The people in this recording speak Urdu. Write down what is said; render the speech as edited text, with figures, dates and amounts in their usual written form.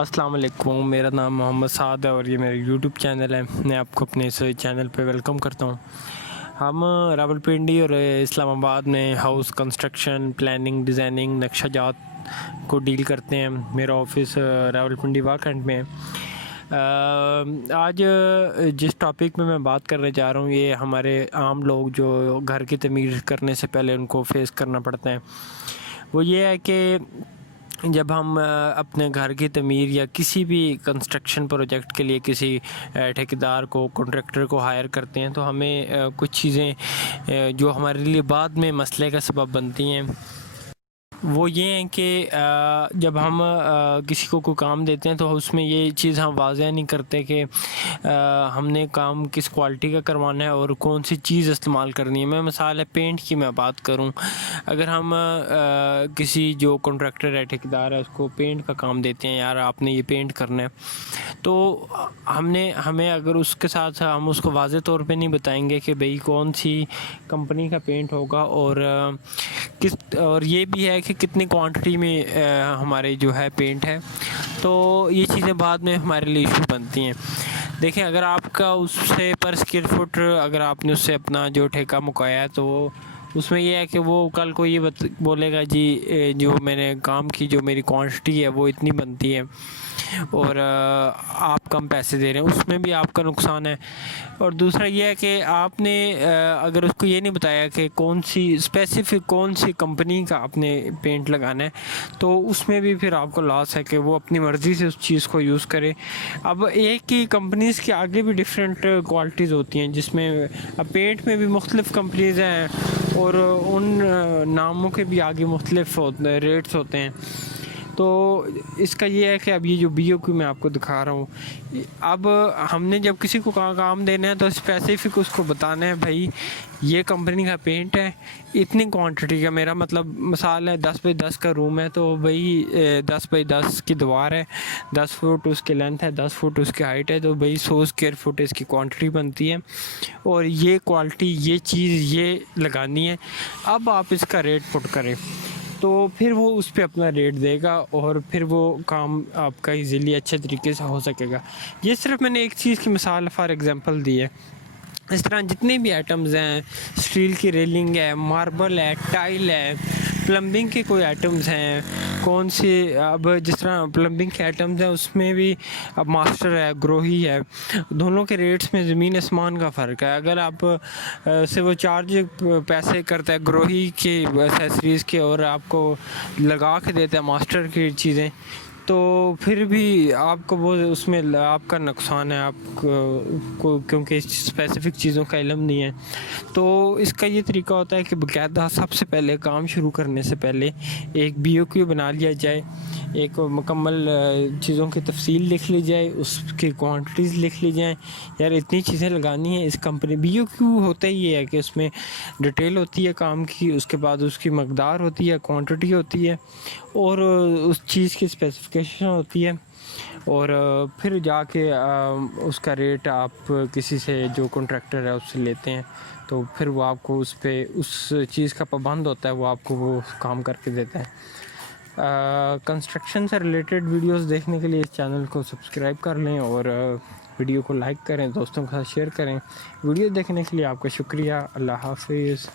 السلام علیکم، میرا نام محمد سعد ہے اور یہ میرا یوٹیوب چینل ہے۔ میں آپ کو اپنے اس چینل پہ ویلکم کرتا ہوں۔ ہم راولپنڈی اور اسلام آباد میں ہاؤس کنسٹرکشن، پلاننگ، ڈیزائننگ، نقشہ جات کو ڈیل کرتے ہیں۔ میرا آفس راولپنڈی واکنڈ میں ہے۔ آج جس ٹاپک میں بات کرنے جا رہا ہوں، یہ ہمارے عام لوگ جو گھر کی تعمیر کرنے سے پہلے ان کو فیس کرنا پڑتا ہے۔ وہ یہ ہے کہ جب ہم اپنے گھر کی تعمیر یا کسی بھی کنسٹرکشن پروجیکٹ کے لیے کسی ٹھیکیدار کو، کنٹریکٹر کو ہائر کرتے ہیں تو ہمیں کچھ چیزیں جو ہمارے لیے بعد میں مسئلے کا سبب بنتی ہیں، وہ یہ ہیں کہ جب ہم کسی کو کوئی کام دیتے ہیں تو اس میں یہ چیز ہم واضح نہیں کرتے کہ ہم نے کام کس کوالٹی کا کروانا ہے اور کون سی چیز استعمال کرنی ہے۔ میں مثال ہے پینٹ کی میں بات کروں، اگر ہم کسی جو کنٹریکٹر ہے، ٹھیکیدار ہے، اس کو پینٹ کا کام دیتے ہیں، یار آپ نے یہ پینٹ کرنا ہے، تو ہمیں اگر اس کے ساتھ ہم اس کو واضح طور پہ نہیں بتائیں گے کہ بھئی کون سی کمپنی کا پینٹ ہوگا اور یہ بھی ہے کہ کتنی کوانٹٹی میں ہمارے جو ہے پینٹ ہے، تو یہ چیزیں بعد میں ہمارے لیے ایشو بنتی ہیں۔ دیکھیں، اگر آپ کا اس سے پر اسکوائر فٹ اگر آپ نے اس سے اپنا جو ٹھیکہ مکایا ہے، تو اس میں یہ ہے کہ وہ کل کو یہ بولے گا جی جو میں نے کام کی، جو میری کوانٹٹی ہے وہ اتنی بنتی ہے اور آپ کم پیسے دے رہے ہیں، اس میں بھی آپ کا نقصان ہے۔ اور دوسرا یہ ہے کہ آپ نے اگر اس کو یہ نہیں بتایا کہ کون سی اسپیسیفک کون سی کمپنی کا آپ نے پینٹ لگانا ہے، تو اس میں بھی پھر آپ کو لاس ہے کہ وہ اپنی مرضی سے اس چیز کو یوز کرے۔ اب ایک ہی کمپنیز کے آگے بھی ڈفرینٹ کوالٹیز ہوتی ہیں، جس میں اب پینٹ میں بھی مختلف کمپنیز ہیں اور ان ناموں کے بھی آگے مختلف ریٹس ہوتے ہیں۔ تو اس کا یہ ہے کہ اب یہ جو بی او کیو میں آپ کو دکھا رہا ہوں، اب ہم نے جب کسی کو کام دینا ہے تو اسپیسیفک اس کو بتانا ہے بھائی یہ کمپنی کا پینٹ ہے، اتنی کوانٹٹی کا، میرا مطلب مثال ہے 10x10 کا روم ہے، تو بھئی 10x10 کی دیوار ہے، 10 فٹ اس کی لینتھ ہے، 10 فٹ اس کی ہائٹ ہے، تو بھئی 100 اسکوائر فٹ اس کی کوانٹٹی بنتی ہے اور یہ کوالٹی، یہ چیز یہ لگانی ہے۔ اب آپ اس کا ریٹ پٹ کریں تو پھر وہ اس پہ اپنا ریٹ دے گا اور پھر وہ کام آپ کا ایزیلی اچھے طریقے سے ہو سکے گا۔ یہ صرف میں نے ایک چیز کی مثال فار ایگزامپل دی ہے۔ اس طرح جتنے بھی آئٹمز ہیں، اسٹیل کی ریلنگ ہے، ماربل ہے، ٹائل ہے، پلمبنگ کے کوئی آئٹمز ہیں، کون سی اب جس طرح پلمبنگ کے آئٹمز ہیں اس میں بھی اب ماسٹر ہے، گروہی ہے، دونوں کے ریٹس میں زمین آسمان کا فرق ہے۔ اگر آپ سے وہ چارج پیسے کرتا ہے گروہی کی ایسیسریز کے اور آپ کو لگا کے دیتا ہے ماسٹر کی چیزیں، تو پھر بھی آپ کو وہ اس میں آپ کا نقصان ہے، آپ کو کیونکہ اسپیسیفک چیزوں کا علم نہیں ہے۔ تو اس کا یہ طریقہ ہوتا ہے کہ باقاعدہ سب سے پہلے کام شروع کرنے سے پہلے ایک بی او کیو بنا لیا جائے، ایک مکمل چیزوں کی تفصیل لکھ لی جائے، اس کی کوانٹٹیز لکھ لی جائیں، یار اتنی چیزیں لگانی ہیں اس کمپنی۔ بی او کیو ہوتا ہی یہ ہے کہ اس میں ڈیٹیل ہوتی ہے کام کی، اس کے بعد اس کی مقدار ہوتی ہے، کوانٹٹی ہوتی ہے اور اس چیز کی اسپیسیفکیشن ہوتی ہے، اور پھر جا کے اس کا ریٹ آپ کسی سے جو کنٹریکٹر ہے اس سے لیتے ہیں، تو پھر وہ آپ کو اس پہ اس چیز کا پابند ہوتا ہے، وہ آپ کو وہ کام کر کے دیتا ہے۔ کنسٹرکشن سے ریلیٹڈ ویڈیوز دیکھنے کے لیے اس چینل کو سبسکرائب کر لیں اور ویڈیو کو لائک کریں، دوستوں کے ساتھ شیئر کریں۔ ویڈیو دیکھنے کے لیے آپ کا شکریہ۔ اللہ حافظ۔